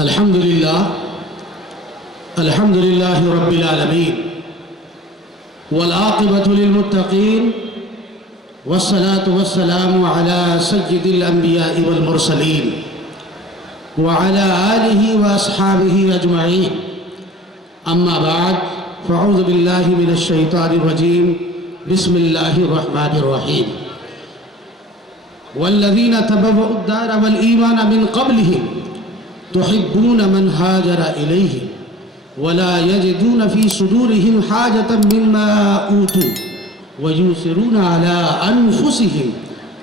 الحمد لله رب العالمين والعاقبة للمتقين والصلاة والسلام على سيد الأنبياء والمرسلين وعلى آله وأصحابه أجمعين. أما بعد فأعوذ بالله من الشيطان الرجيم. بسم الله الرحمن الرحيم. والذين تبوأوا الدار والإيمان من قبلهم تحبون من هاجر إليهم ولا يجدون في صدورهم حاجة مما أوتوا ويؤثرون على أنفسهم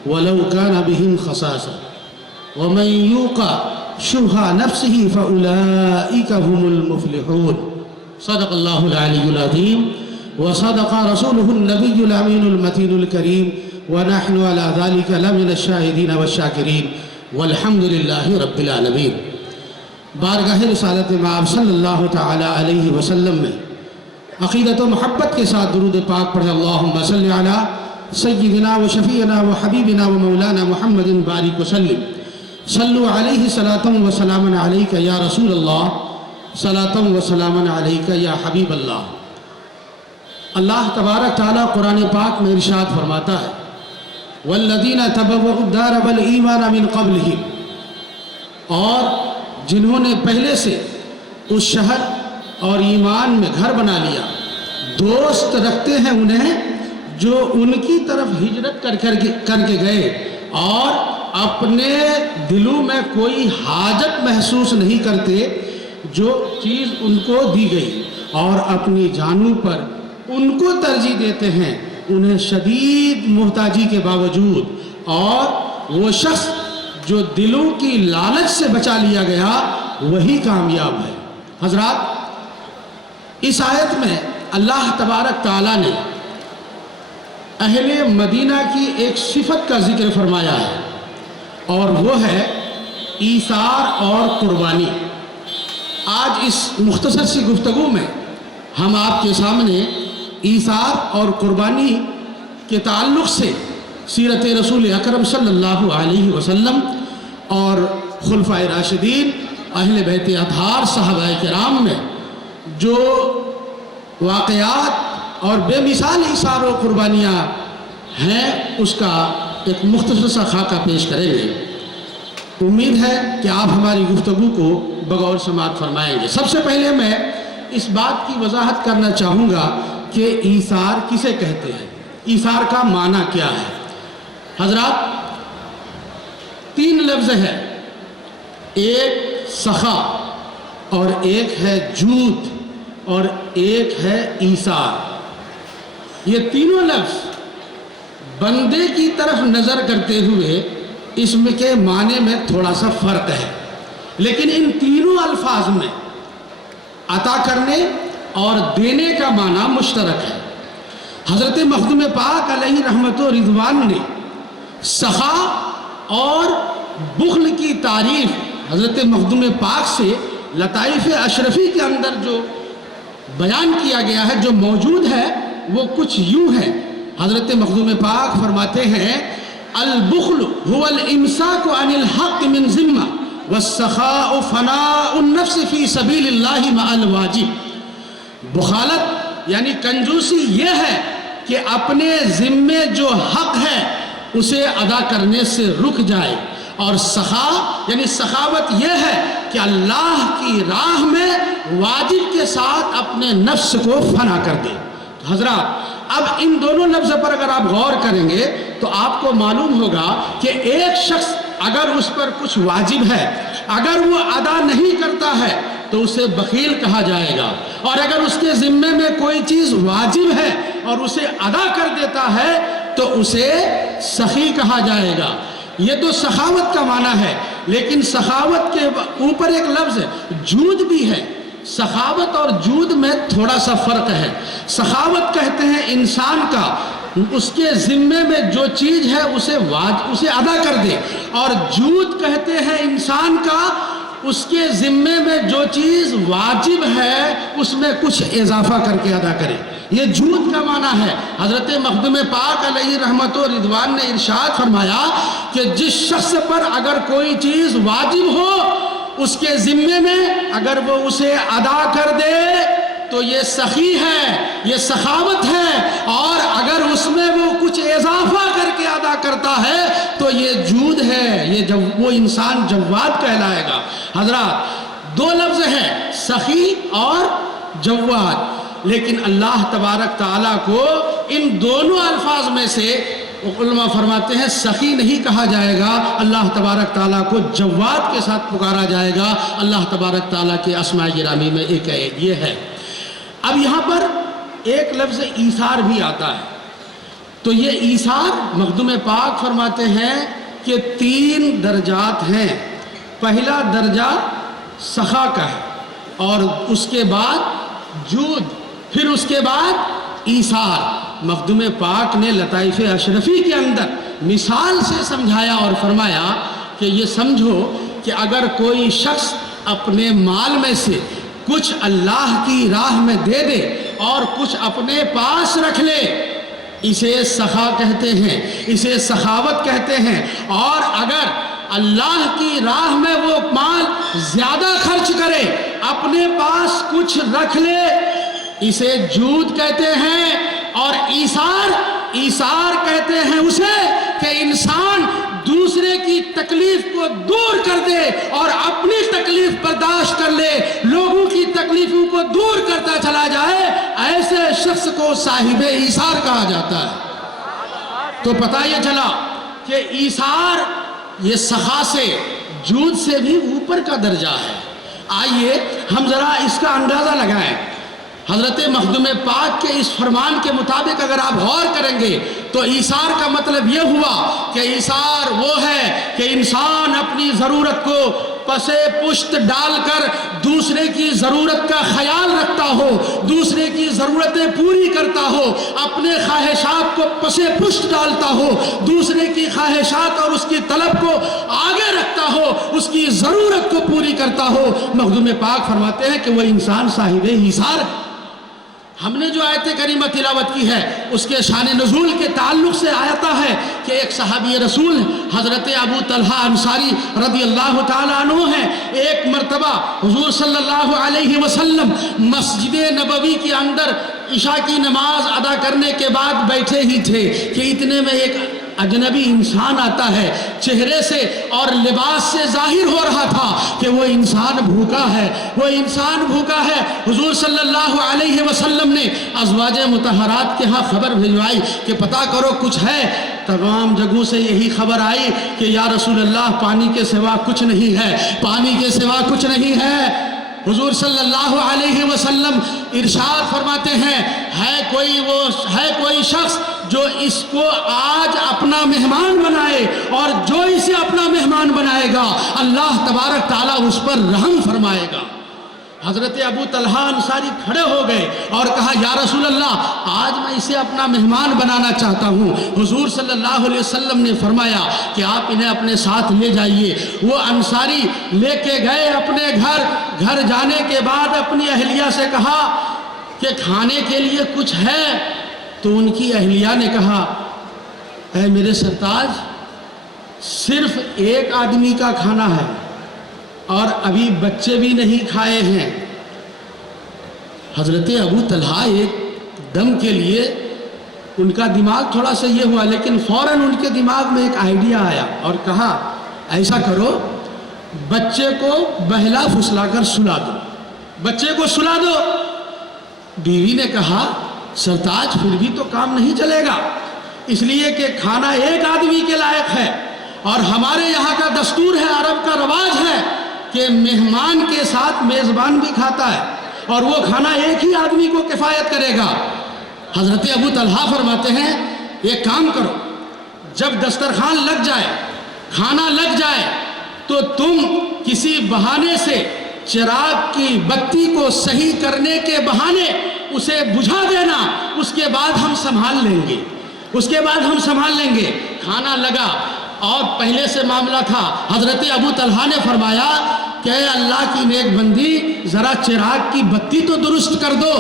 ولو كان بهم خصاصة ومن يوق شح نفسه فأولئك هم المفلحون. صدق الله العلي العظيم وصدق رسوله النبي الأمين المتين الكريم ونحن على ذلك لمن الشاهدين والشاكرين والحمد لله رب العالمين. بارگاہ رسالت مآب صلی اللہ تعالی علیہ وسلم میں عقیدت و محبت کے ساتھ درود پاک پڑھیں. اللہم صلی علی سیدنا و شفیعنا و حبیبنا و مولانا محمد بارک وسلم. صلو علیہ صلاة و سلام علیک یا رسول اللہ، صلاة و سلام علیک یا حبیب اللہ. اللہ تبارک تعالیٰ قرآن پاک میں ارشاد فرماتا ہے والذین تبوؤوا الدار والایمان من قبلہم، اور جنہوں نے پہلے سے اس شہر اور ایمان میں گھر بنا لیا، دوست رکھتے ہیں انہیں جو ان کی طرف ہجرت کر کے گئے اور اپنے دلوں میں کوئی حاجت محسوس نہیں کرتے جو چیز ان کو دی گئی، اور اپنی جانوں پر ان کو ترجیح دیتے ہیں انہیں شدید محتاجی کے باوجود. اور وہ شخص جو دلوں کی لالچ سے بچا لیا گیا وہی کامیاب ہے. حضرات، اس آیت میں اللہ تبارک تعالیٰ نے اہل مدینہ کی ایک صفت کا ذکر فرمایا ہے، اور وہ ہے ایثار اور قربانی. آج اس مختصر سی گفتگو میں ہم آپ کے سامنے ایثار اور قربانی کے تعلق سے سیرت رسول اکرم صلی اللہ علیہ وسلم اور خلفائے راشدین اہل بیت اطہار صحابہ کرام میں جو واقعات اور بے مثال ایثار و قربانیاں ہیں اس کا ایک مختصر سا خاکہ پیش کریں گے. امید ہے کہ آپ ہماری گفتگو کو بغور سماعت فرمائیں گے. سب سے پہلے میں اس بات کی وضاحت کرنا چاہوں گا کہ ایثار کسے کہتے ہیں، ایثار کا معنی کیا ہے. حضرات، تین لفظ ہیں، ایک سخا اور ایک ہے جود اور ایک ہے ایثار. یہ تینوں لفظ بندے کی طرف نظر کرتے ہوئے اس کے معنی میں تھوڑا سا فرق ہے، لیکن ان تینوں الفاظ میں عطا کرنے اور دینے کا معنی مشترک ہے. حضرت مخدوم پاک علیہ رحمت و رضوان نے سخا اور بخل کی تعریف حضرت مخدوم پاک سے لطائف اشرفی کے اندر جو بیان کیا گیا ہے، جو موجود ہے، وہ کچھ یوں ہے. حضرت مخدوم پاک فرماتے ہیں البخل هو الامساک عن الحق من ذمہ والسخاء فناء النفس فی سبیل اللہ مع الواجب. بخالت یعنی کنجوسی یہ ہے کہ اپنے ذمے جو حق ہے اسے ادا کرنے سے رک جائے، اور سخا یعنی سخاوت یہ ہے کہ اللہ کی راہ میں واجب کے ساتھ اپنے نفس کو فنا کر دے. حضرات، اب ان دونوں لفظ پر اگر آپ غور کریں گے تو آپ کو معلوم ہوگا کہ ایک شخص اگر اس پر کچھ واجب ہے، اگر وہ ادا نہیں کرتا ہے تو اسے بخیل کہا جائے گا، اور اگر اس کے ذمے میں کوئی چیز واجب ہے اور اسے ادا کر دیتا ہے تو اسے سخی کہا جائے گا. یہ تو سخاوت کا معنی ہے، لیکن سخاوت کے اوپر ایک لفظ جود بھی ہے. سخاوت اور جود میں تھوڑا سا فرق ہے. سخاوت کہتے ہیں انسان کا اس کے ذمے میں جو چیز ہے اسے ادا کر دے، اور جود کہتے ہیں انسان کا اس کے ذمے میں جو چیز واجب ہے اس میں کچھ اضافہ کر کے ادا کرے. یہ جود کا معنی ہے. حضرت مخدوم پاک علیہ رحمت و رضوان نے ارشاد فرمایا کہ جس شخص پر اگر کوئی چیز واجب ہو اس کے ذمے میں اگر وہ اسے ادا کر دے تو یہ سخی ہے، یہ سخاوت ہے، اور اگر اس میں وہ کچھ اضافہ کر کے ادا کرتا ہے تو یہ جود ہے، یہ جب وہ انسان جواد کہلائے گا۔ حضرات دو لفظ ہیں، سخی اور جواد، لیکن اللہ تبارک تعالیٰ کو ان دونوں الفاظ میں سے علماء فرماتے ہیں سخی نہیں کہا جائے گا، اللہ تبارک تعالیٰ کو جواد کے ساتھ پکارا جائے گا۔ اللہ تبارک تعالیٰ کے اسماء گرامی میں ایک یہ ہے۔ اب یہاں پر ایک لفظ ایثار بھی آتا ہے، تو یہ ایثار مخدوم پاک فرماتے ہیں کہ 3 درجات ہیں۔ پہلا درجہ سخا کا ہے، اور اس کے بعد جود، پھر اس کے بعد ایثار۔ مخدوم پاک نے لطائف اشرفی کے اندر مثال سے سمجھایا اور فرمایا کہ یہ سمجھو کہ اگر کوئی شخص اپنے مال میں سے کچھ اللہ کی راہ میں دے دے اور کچھ اپنے پاس رکھ لے، اسے سخا کہتے ہیں، اسے سخاوت کہتے ہیں۔ اور اگر اللہ کی راہ میں وہ مال زیادہ خرچ کرے، اپنے پاس کچھ رکھ لے، اسے جود کہتے ہیں۔ اور ایثار کہتے ہیں اسے کہ انسان دوسرے کی تکلیف کو دور کر دے اور اپنی تکلیف برداشت کر لے، لوگوں کی تکلیفوں کو دور کرتا چلا جائے، ایسے شخص کو صاحب ایثار کہا جاتا ہے۔ تو پتہ یہ چلا کہ ایثار یہ سخا سے، جود سے بھی اوپر کا درجہ ہے۔ آئیے ہم ذرا اس کا اندازہ لگائیں۔ حضرت مخدوم پاک کے اس فرمان کے مطابق اگر آپ غور کریں گے تو ایثار کا مطلب یہ ہوا کہ ایثار وہ ہے کہ انسان اپنی ضرورت کو پسے پشت ڈال کر دوسرے کی ضرورت کا خیال رکھتا ہو، دوسرے کی ضرورتیں پوری کرتا ہو، اپنے خواہشات کو پسے پشت ڈالتا ہو، دوسرے کی خواہشات اور اس کی طلب کو آگے رکھتا ہو، اس کی ضرورت کو پوری کرتا ہو۔ مخدوم پاک فرماتے ہیں کہ وہ انسان صاحب ایثار ہے۔ ہم نے جو آیت کریمہ تلاوت کی ہے اس کے شان نزول کے تعلق سے آتا ہے کہ ایک صحابی رسول حضرت ابو طلحہ انصاری رضی اللہ تعالیٰ عنہ ہیں۔ ایک مرتبہ حضور صلی اللہ علیہ وسلم مسجد نبوی کے اندر عشاء کی نماز ادا کرنے کے بعد بیٹھے ہی تھے کہ اتنے میں ایک اجنبی انسان آتا ہے، چہرے سے اور لباس سے ظاہر ہو رہا تھا کہ وہ انسان بھوکا ہے، وہ انسان بھوکا ہے۔ حضور صلی اللہ علیہ وسلم نے ازواج مطہرات کے ہاں خبر بھجوائی کہ پتہ کرو کچھ ہے۔ تمام جگہوں سے یہی خبر آئی کہ یا رسول اللہ پانی کے سوا کچھ نہیں ہے، پانی کے سوا کچھ نہیں ہے۔ حضور صلی اللہ علیہ وسلم ارشاد فرماتے ہیں ہے کوئی شخص جو اس کو آج اپنا مہمان بنائے، اور جو اسے اپنا مہمان بنائے گا اللہ تبارک تعالیٰ اس پر رحم فرمائے گا۔ حضرت ابو طلحہ انصاری کھڑے ہو گئے اور کہا یا رسول اللہ آج میں اسے اپنا مہمان بنانا چاہتا ہوں۔ حضور صلی اللہ علیہ وسلم نے فرمایا کہ آپ انہیں اپنے ساتھ لے جائیے۔ وہ انصاری لے کے گئے اپنے گھر جانے کے بعد اپنی اہلیہ سے کہا کہ کھانے کے لیے کچھ ہے؟ تو ان کی اہلیہ نے کہا اے میرے سرتاج صرف ایک آدمی کا کھانا ہے اور ابھی بچے بھی نہیں کھائے ہیں۔ حضرت ابو طلحہ ایک دم کے لیے ان کا دماغ تھوڑا سا یہ ہوا، لیکن فوراً ان کے دماغ میں ایک آئیڈیا آیا اور کہا ایسا کرو بچے کو بہلا پھسلا کر سلا دو، بچے کو سلا دو۔ بیوی نے کہا سرتاج پھر بھی تو کام نہیں چلے گا، اس لیے کہ کھانا ایک آدمی کے لائق ہے، اور ہمارے یہاں کا دستور ہے، عرب کا رواج ہے کہ مہمان کے ساتھ میزبان بھی کھاتا ہے، اور وہ کھانا ایک ہی آدمی کو کفایت کرے گا۔ حضرت ابو طلحہ فرماتے ہیں ایک کام کرو، جب دسترخوان لگ جائے، کھانا لگ جائے، تو تم کسی بہانے سے چراغ کی بتی کو صحیح کرنے کے بہانے اسے بجھا دینا، اس کے بعد ہم سنبھال لیں گے۔ کھانا لگا اور پہلے سے معاملہ تھا۔ حضرت ابو طلحہ نے فرمایا کہ اے اللہ کی نیک بندی ذرا چراغ کی بتی تو درست کر دو۔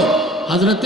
حضرت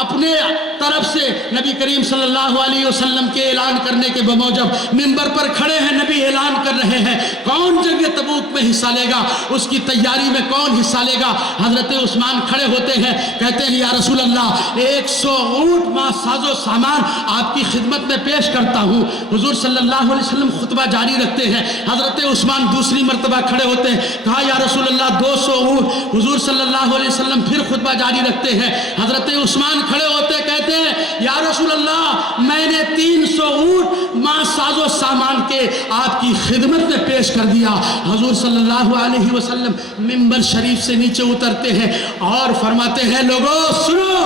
اپنے طرف سے نبی کریم صلی اللہ علیہ وسلم کے اعلان کرنے کے بموجب ممبر پر کھڑے ہیں، نبی اعلان کر رہے ہیں کون جنگ تبوک میں حصہ لے گا، اس کی تیاری میں کون حصہ لے گا۔ حضرت عثمان کھڑے ہوتے ہیں، کہتے ہیں یا رسول اللہ 100 اونٹ مع ساز و سامان آپ کی خدمت میں پیش کرتا ہوں۔ حضور صلی اللہ علیہ وسلم خطبہ جاری رکھتے ہیں، حضرت عثمان دوسری مرتبہ کھڑے ہوتے ہیں، کہا یا رسول اللہ 200 اونٹ۔ حضور صلی اللہ علیہ وسلم پھر خطبہ جاری رکھتے ہیں، حضرت عثمان کھڑے ہوتے کہتے ہیں یا رسول اللہ میں نے 300 اونٹ مع ساز و سامان کے آپ کی خدمت میں پیش کر دیا۔ حضور صلی اللہ علیہ وسلم منبر شریف سے نیچے اترتے ہیں اور فرماتے ہیں لوگوں سنو،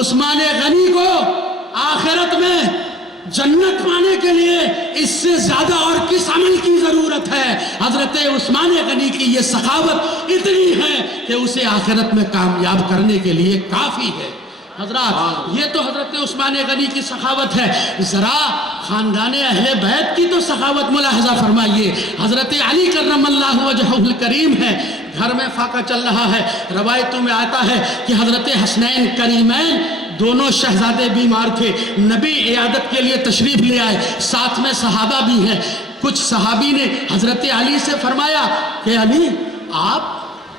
عثمان غنی کو آخرت میں جنت پانے کے لیے اس سے زیادہ اور کس عمل کی ضرورت ہے؟ حضرت عثمان غنی کی یہ سخاوت اتنی ہے کہ اسے آخرت میں کامیاب کرنے کے لیے کافی ہے۔ حضرات یہ تو حضرت عثمان غنی کی سخاوت ہے، ذرا خاندان اہل بیت کی تو سخاوت ملاحظہ فرمائیے۔ حضرت علی کرم اللہ وجہہ الکریم ہے، گھر میں فاقہ چل رہا ہے، روایتوں میں آتا ہے کہ حضرت حسنین کریمین دونوں شہزادے بیمار تھے، نبی عیادت کے لیے تشریف لے آئے، ساتھ میں صحابہ بھی ہیں۔ کچھ صحابی نے حضرت علی سے فرمایا کہ علی آپ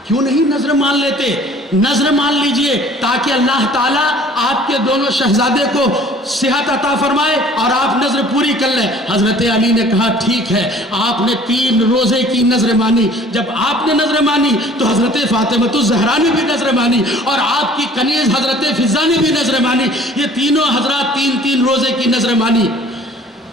کیوں نہیں نظر مان لیتے، نظر مان لیجئے تاکہ اللہ تعالیٰ آپ کے دونوں شہزادے کو صحت عطا فرمائے اور آپ نظر پوری کر لیں۔ حضرت علی نے کہا ٹھیک ہے۔ آپ نے 3 روزے کی نظر مانی، جب آپ نے نظر مانی تو حضرت فاطمہ الزہرا نے بھی نظر مانی اور آپ کی کنیز حضرت فضہ نے بھی نظر مانی، یہ تینوں حضرات 3 روزے کی نظر مانی۔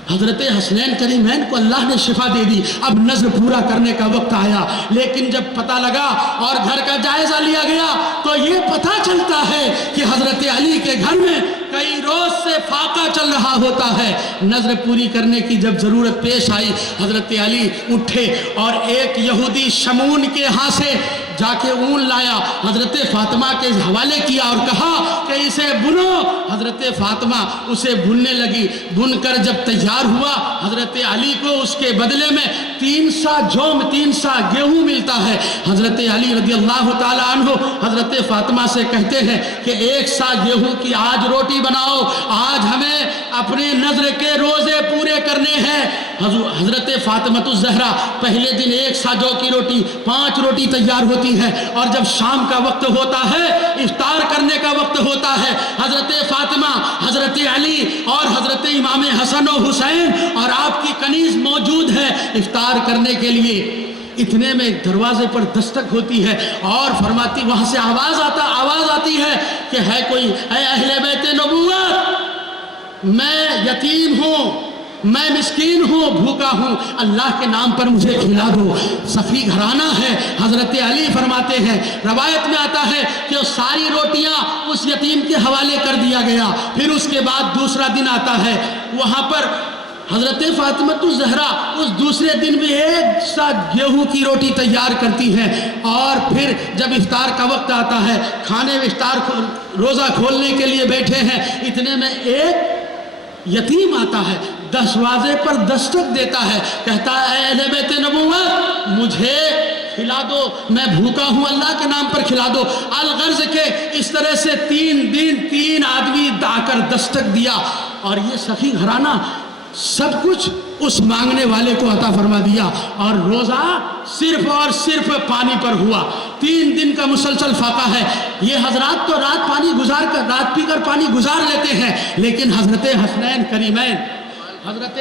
حضرت حسنین کریمین کو اللہ نے شفا دے دی، اب نظر پورا کرنے کا وقت آیا، لیکن جب پتہ لگا اور گھر کا جائزہ لیا گیا تو یہ پتہ چلتا ہے کہ حضرت علی کے گھر میں کئی روز سے فاقہ چل رہا ہوتا ہے۔ نظر پوری کرنے کی جب ضرورت پیش آئی، حضرت علی اٹھے اور ایک یہودی شمون کے ہاں سے جا کے اون لایا، حضرت فاطمہ کے حوالے کیا اور کہا کہ اسے بنو۔ حضرت فاطمہ اسے بننے لگی، بن کر جب تیار ہوا، حضرت علی کو اس کے بدلے میں 3 سا جوم 3 سا گیہوں ملتا ہے۔ حضرت علی رضی اللہ تعالیٰ عنہ حضرت فاطمہ سے کہتے ہیں کہ 1 سا گیہوں کی آج روٹی بناؤ، آج ہمیں اپنے نظر کے روزے پورے کرنے ہیں۔ حضرت فاطمہ الزہرا پہلے دن 1 سا جو کی روٹی 5 روٹی تیار ہوتی ہے، اور جب شام کا وقت ہوتا ہے، افطار کرنے کا وقت ہوتا ہے، حضرت فاطمہ، حضرت علی اور حضرت امام حسن و حسین اور آپ کی کنیز موجود ہے افطار کرنے کے لیے۔ اتنے میں دروازے پر دستک ہوتی ہے اور فرماتی وہاں سے آواز آتی ہے کہ ہے کوئی؟ اے اہل بیت نبوت، میں یتیم ہوں، میں مسکین ہوں، بھوکا ہوں، اللہ کے نام پر مجھے کھلا دو۔ سخی گھرانہ ہے۔ حضرت علی فرماتے ہیں، روایت میں آتا ہے کہ ساری روٹیاں اس یتیم کے حوالے کر دیا گیا۔ پھر اس کے بعد دوسرا دن آتا ہے، وہاں پر حضرت فاطمہ الزہرا اس دوسرے دن بھی 1 سا گیہوں کی روٹی تیار کرتی ہیں، اور پھر جب افطار کا وقت آتا ہے، کھانے میں روزہ کھولنے کے لیے بیٹھے ہیں، اتنے میں ایک یتیم آتا ہے، دروازے پر دستک دیتا ہے، کہتا ہے اے اہل بیت نبوت مجھے کھلا دو، میں بھوکا ہوں، اللہ کے نام پر کھلا دو۔ الغرض کے اس طرح سے 3 دن 3 آدمی آ کر دستک دیا، اور یہ سخی گھرانہ سب کچھ اس مانگنے والے کو عطا فرما دیا، اور روزہ صرف اور صرف پانی پر ہوا۔ 3 دن کا مسلسل فاقہ ہے۔ یہ حضرات تو رات پی کر پانی گزار لیتے ہیں، لیکن حضرت حسنین کریمین، حضرت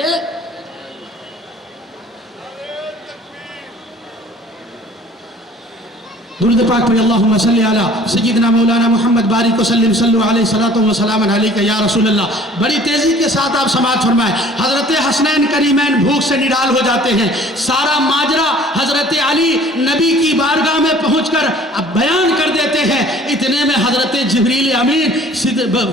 درود پاک پڑھی اللہم صلی علی سیدنا مولانا محمد بارک وسلم صلو علیہ صلاۃ و سلام علیکہ یا رسول اللہ۔ بڑی تیزی کے ساتھ آپ سماعت فرمائیں۔ حضرت حسنین کریمین بھوک سے نڈال ہو جاتے ہیں۔ سارا ماجرا حضرت علی نبی کی بارگاہ میں پہنچ کر اب بیان کر دیتے ہیں۔ اتنے میں حضرت جبریل امین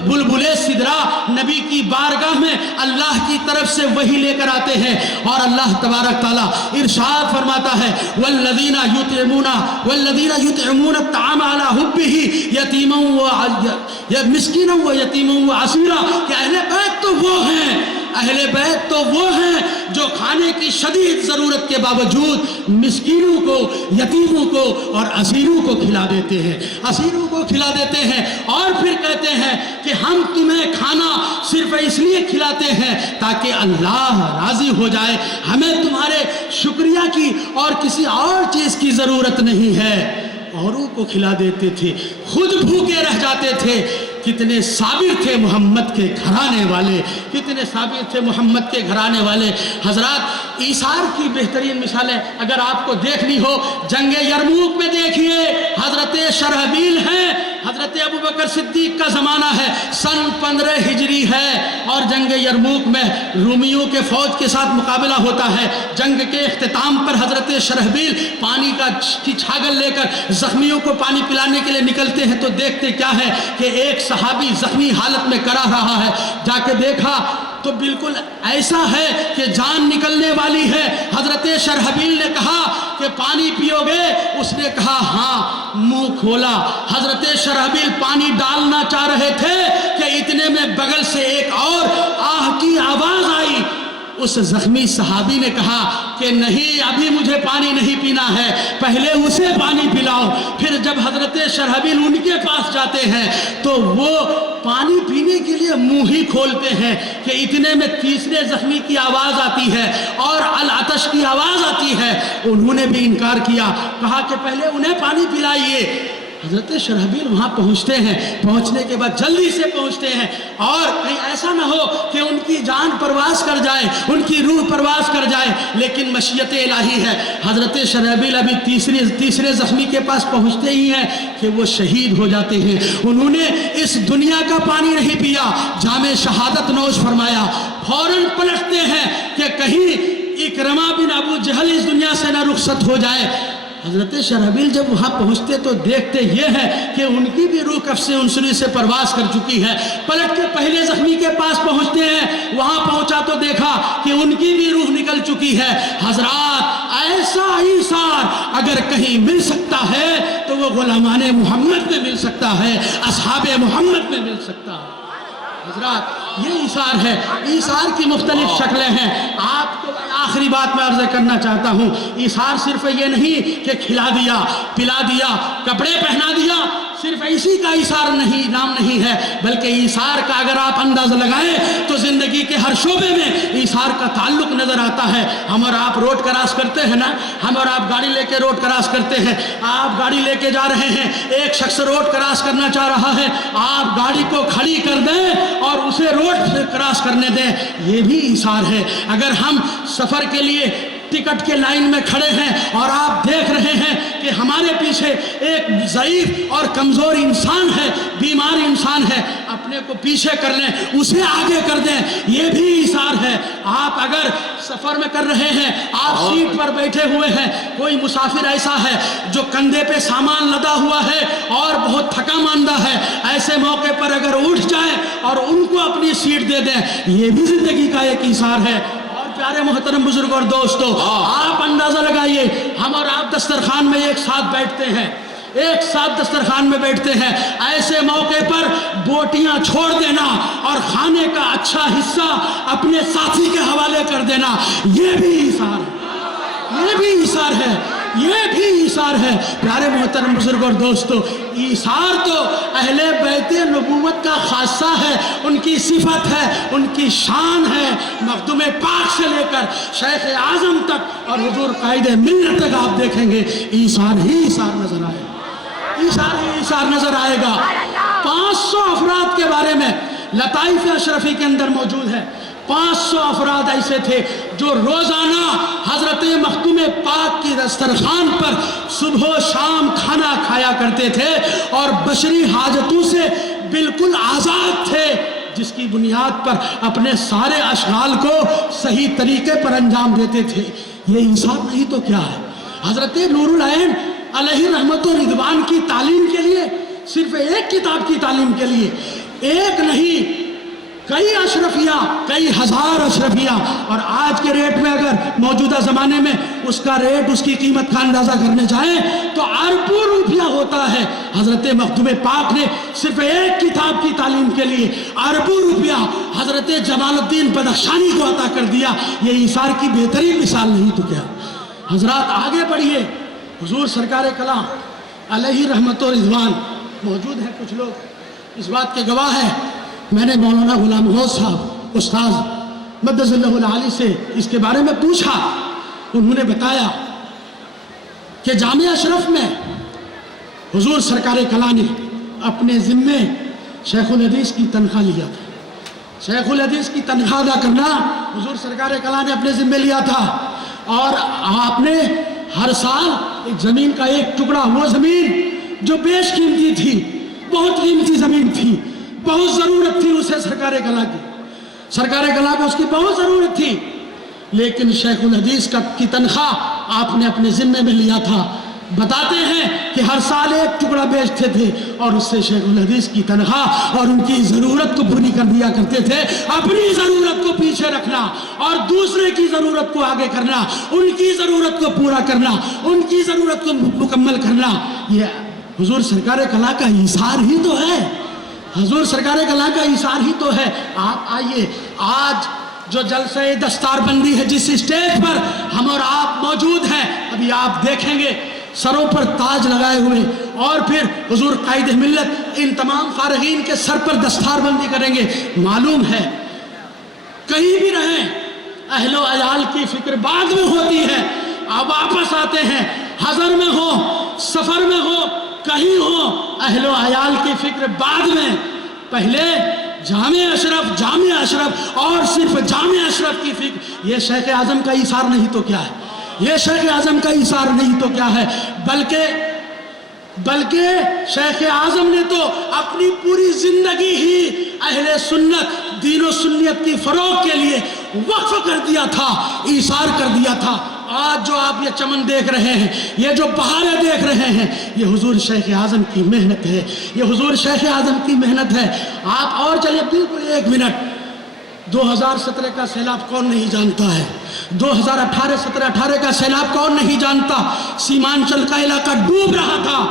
بلبل سدرا نبی کی بارگاہ میں اللہ کی طرف سے وحی لے کر آتے ہیں، اور اللہ تبارک تعالیٰ ارشاد فرماتا ہے والذین یطعمون الطعام علی حبہ یتیما مسکینا و یتیما و اسیرا، کہ اہل بیت تو وہ ہیں اہل بیت تو وہ ہیں جو کھانے کی شدید ضرورت کے باوجود مسکینوں کو، یتیموں کو اور اسیروں کو کھلا دیتے ہیں، اسیروں کو کھلا دیتے ہیں، اور پھر کہتے ہیں کہ ہم تمہیں کھانا صرف اس لیے کھلاتے ہیں تاکہ اللہ راضی ہو جائے، ہمیں تمہارے شکریہ کی اور کسی اور چیز کی ضرورت نہیں ہے۔ اوروں کو کھلا دیتے تھے، خود بھوکے رہ جاتے تھے۔ کتنے صابر تھے محمد کے گھرانے والے، کتنے صابر تھے محمد کے گھرانے والے۔ حضرات، ایثار کی بہترین مثالیں اگر آپ کو دیکھنی ہو، جنگ یرموک میں دیکھیے، حضرت شرحبیل ہیں، حضرت ابوبکر صدیق کا زمانہ ہے، سن 15 ہجری ہے، اور جنگ یرموک میں رومیوں کے فوج کے ساتھ مقابلہ ہوتا ہے۔ جنگ کے اختتام پر حضرت شرحبیل پانی کی چھاگل لے کر زخمیوں کو پانی پلانے کے لیے نکلتے ہیں، تو دیکھتے کیا ہے کہ ایک صحابی زخمی حالت میں کڑا رہا ہے۔ جا کے دیکھا تو بالکل ایسا ہے کہ جان نکلنے والی ہے۔ حضرت شرحبیل نے کہا کہ پانی پیو گے؟ اس نے کہا ہاں، منہ کھولا۔ حضرت شرحبیل پانی ڈالنا چاہ رہے تھے کہ اتنے میں بغل سے ایک اور آہ کی آواز آئی۔ اس زخمی صحابی نے کہا کہ نہیں، ابھی مجھے پانی نہیں پینا ہے، پہلے اسے پانی پلاؤ۔ پھر جب حضرت شرحبیل ان کے پاس جاتے ہیں تو وہ پانی پینے کے لیے منہ ہی کھولتے ہیں کہ اتنے میں تیسرے زخمی کی آواز آتی ہے اور العطش کی آواز آتی ہے۔ انہوں نے بھی انکار کیا، کہا کہ پہلے انہیں پانی پلائیے۔ حضرت شرحبیل وہاں پہنچتے ہیں، پہنچنے کے بعد جلدی سے پہنچتے ہیں، اور کہیں ایسا نہ ہو کہ ان کی جان پرواز کر جائے، ان کی روح پرواز کر جائے، لیکن مشیت الہی ہے۔ حضرت شرحبیل ابھی تیسرے زخمی کے پاس پہنچتے ہی ہیں کہ وہ شہید ہو جاتے ہیں۔ انہوں نے اس دنیا کا پانی نہیں پیا، جام شہادت نوش فرمایا۔ فوراً پلٹتے ہیں کہ کہیں اکرمہ بن ابو جہل اس دنیا سے نہ رخصت ہو جائے۔ حضرت شرحبیل جب وہاں پہنچتے تو دیکھتے یہ ہے کہ ان کی بھی روح کفس عنصری سے پرواز کر چکی ہے۔ پلٹ کے پہلے زخمی کے پاس پہنچتے ہیں، وہاں پہنچا تو دیکھا کہ ان کی بھی روح نکل چکی ہے۔ حضرات، ایسا ایثار اگر کہیں مل سکتا ہے تو وہ غلامان محمد میں مل سکتا ہے، اصحاب محمد میں مل سکتا ہے۔ حضرات، یہ ایثار ہے۔ ایثار کی مختلف شکلیں ہیں۔ آپ کو آخری بات میں عرض کرنا چاہتا ہوں، ایثار صرف یہ نہیں کہ کھلا دیا، پلا دیا، کپڑے پہنا دیا، صرف اسی کا ایثار نہیں، نام نہیں ہے، بلکہ ایثار کا اگر آپ اندازہ لگائیں تو زندگی کے ہر شعبے میں ایثار کا تعلق نظر آتا ہے۔ ہم اور آپ روڈ کراس کرتے ہیں نا، ہم اور آپ گاڑی لے کے روڈ کراس کرتے ہیں۔ آپ گاڑی لے کے جا رہے ہیں، ایک شخص روڈ کراس کرنا چاہ رہا ہے، آپ گاڑی کو کھڑی کر دیں اور اسے روڈ سے کراس کرنے دیں، یہ بھی ایثار ہے۔ اگر ہم سفر کے لیے ٹکٹ کے لائن میں کھڑے ہیں اور آپ دیکھ رہے ہیں کہ ہمارے پیچھے ایک ضعیف اور کمزور انسان ہے، بیمار انسان ہے، اپنے کو پیچھے کر لیں، اسے آگے کر دیں، یہ بھی ایثار ہے۔ آپ اگر سفر میں کر رہے ہیں، آپ سیٹ پر بیٹھے ہوئے ہیں، کوئی مسافر ایسا ہے جو کندھے پہ سامان لدا ہوا ہے اور بہت تھکا ماندہ ہے، ایسے موقع پر اگر اٹھ جائیں اور ان کو اپنی سیٹ دے دیں، یہ بھی زندگی کا ایک ایثار ہے۔ پیارے محترم بزرگ اور دوستو، آپ اندازہ لگائیے، ہم اور آپ دسترخوان میں ایک ساتھ بیٹھتے ہیں، ایک ساتھ دسترخوان میں بیٹھتے ہیں، ایسے موقع پر بوٹیاں چھوڑ دینا اور کھانے کا اچھا حصہ اپنے ساتھی کے حوالے کر دینا، یہ بھی ایثار ہے، یہ بھی ایثار ہے، یہ بھی ایثار ہے۔ پیارے محترم بزرگ اور دوستو، ایثار تو اہل بیت نبوت کا خاصہ ہے، ان کی صفت ہے، ان کی شان ہے۔ مخدوم پاک سے لے کر شیخ اعظم تک اور حضور قائد ملت تک آپ دیکھیں گے ایثار ہی ایثار نظر آئے گا، ایثار ہی ایثار نظر آئے گا۔ 500 افراد کے بارے میں لطائف اشرفی کے اندر موجود ہے۔ 500 افراد ایسے تھے جو روزانہ حضرت مخدوم پاک کی دسترخوان پر صبح و شام کھانا کھایا کرتے تھے اور بشری حاجتوں سے بالکل آزاد تھے، جس کی بنیاد پر اپنے سارے اشغال کو صحیح طریقے پر انجام دیتے تھے۔ یہ ایثار نہیں تو کیا ہے؟ حضرت نور العین علیہ رحمت و رضوان کی تعلیم کے لیے، صرف ایک کتاب کی تعلیم کے لیے ایک نہیں، کئی اشرفیہ، کئی ہزار اشرفیہ، اور آج کے ریٹ میں اگر موجودہ زمانے میں اس کا ریٹ، اس کی قیمت کا اندازہ کرنے جائیں تو اربوں روپیہ ہوتا ہے۔ حضرت مخدوم پاک نے صرف ایک کتاب کی تعلیم کے لیے اربوں روپیہ حضرت جمال الدین بدخشانی کو عطا کر دیا۔ یہ ایثار کی بہترین مثال نہیں تو کیا؟ حضرات آگے بڑھیے، حضور سرکار کلام علیہ رحمت و رضوان موجود ہیں، کچھ لوگ اس بات کے گواہ ہیں۔ میں نے مولانا غلام غوث صاحب استاذ مدد اللہ العالی سے اس کے بارے میں پوچھا، انہوں نے بتایا کہ جامعہ اشرف میں حضور سرکار کلام نے اپنے ذمے شیخ الحدیث کی تنخواہ لیا تھا۔ شیخ الحدیث کی تنخواہ ادا کرنا حضور سرکار کلام نے اپنے ذمے لیا تھا، اور آپ نے ہر سال ایک زمین کا ایک ٹکڑا، وہ زمین جو بیش قیمتی تھی، بہت قیمتی زمین تھی، بہت ضرورت تھی اسے سرکار کلام کی، سرکار کلام کو اس کی بہت ضرورت تھی، لیکن شیخ الحدیث کی تنخواہ آپ نے اپنے ذمے میں لیا تھا۔ بتاتے ہیں کہ ہر سال ایک ٹکڑا بیچتے تھے اور اس سے شیخ الحدیث کی تنخواہ اور ان کی ضرورت کو پوری کر دیا کرتے تھے۔ اپنی ضرورت کو پیچھے رکھنا اور دوسرے کی ضرورت کو آگے کرنا، ان کی ضرورت کو پورا کرنا، ان کی ضرورت کو مکمل کرنا، یہ حضور سرکار کلام کا ایثار ہی تو ہے۔ حضور سرکار کلام کا ایثار ہی تو ہے۔ آپ آئیے، آج جو جلسہ دستار بندی ہے، جس اسٹیج پر ہم اور آپ موجود ہیں، ابھی آپ دیکھیں گے سروں پر تاج لگائے ہوئے، اور پھر حضور قائد ملت ان تمام فارغین کے سر پر دستار بندی کریں گے۔ معلوم ہے کہیں بھی رہیں، اہل و عیال کی فکر بعد میں ہوتی ہے، آپ واپس آتے ہیں، حضر میں ہو، سفر میں ہو، کہیں ہو، اہل و عیال کی فکر بعد میں، پہلے جامعہ اشرف اور صرف جامعہ اشرف کی فکر۔ یہ شیخ اعظم کا ایثار نہیں تو کیا ہے؟ یہ شیخ اعظم کا ایثار نہیں تو کیا ہے؟ بلکہ شیخ اعظم نے تو اپنی پوری زندگی ہی اہل سنت، دین و سنیت کی فروغ کے لیے وقف کر دیا تھا، ایثار کر دیا تھا۔ آج جو آپ یہ چمن دیکھ رہے ہیں، یہ جو بہاریں دیکھ رہے ہیں، یہ حضور شیخ اعظم کی محنت ہے، یہ حضور شیخ اعظم کی محنت ہے۔ آپ اور چلیے بالکل ایک منٹ، 2017 کا سیلاب کون نہیں جانتا ہے؟ 2018 کا سیلاب کون نہیں جانتا؟ سیمانچل کا علاقہ ڈوب رہا تھا۔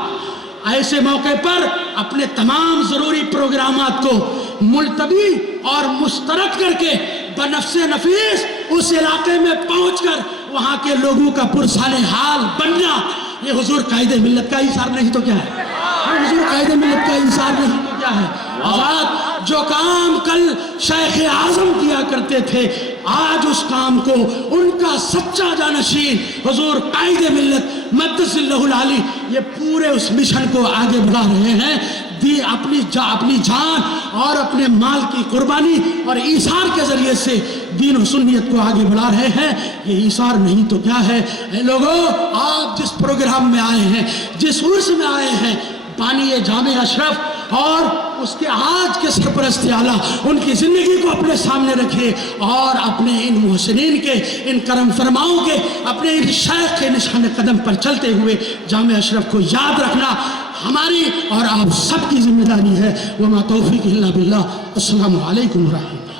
ایسے موقع پر اپنے تمام ضروری پروگرامات کو ملتوی اور مسترد کر کے بنفس نفیس اس علاقے میں پہنچ کر وہاں کے لوگوں کا پرسان حال بننا، یہ حضور قائد ملت کا ایثار نہیں تو کیا ہے؟ حضور قائد ملت کا ایثار نہیں تو کیا ہے؟ آزاد جو کام کل شیخ اعظم کیا کرتے تھے، آج اس کام کو ان کا سچا جانشین حضور قائد ملت مدد اللہ العالی یہ پورے اس مشن کو آگے بڑھا رہے ہیں۔ اپنی جان اور اپنے مال کی قربانی اور ایثار کے ذریعے سے دین و سنیت کو آگے بڑھا رہے ہیں۔ یہ ایثار نہیں تو کیا ہے؟ اے لوگوں، آپ جس پروگرام میں آئے ہیں، جس عرس میں آئے ہیں، بانی جامعہ اشرف اور اس کے آج کے سرپرست اعلیٰ ان کی زندگی کو اپنے سامنے رکھے، اور اپنے ان محسنین کے، ان کرم فرماؤں کے، اپنے ان شیخ کے نشان قدم پر چلتے ہوئے جامعہ اشرف کو یاد رکھنا ہماری اور آپ سب کی ذمہ داری ہے۔ وما توفیق الا باللہ۔ السلام علیکم ورحمۃ اللہ۔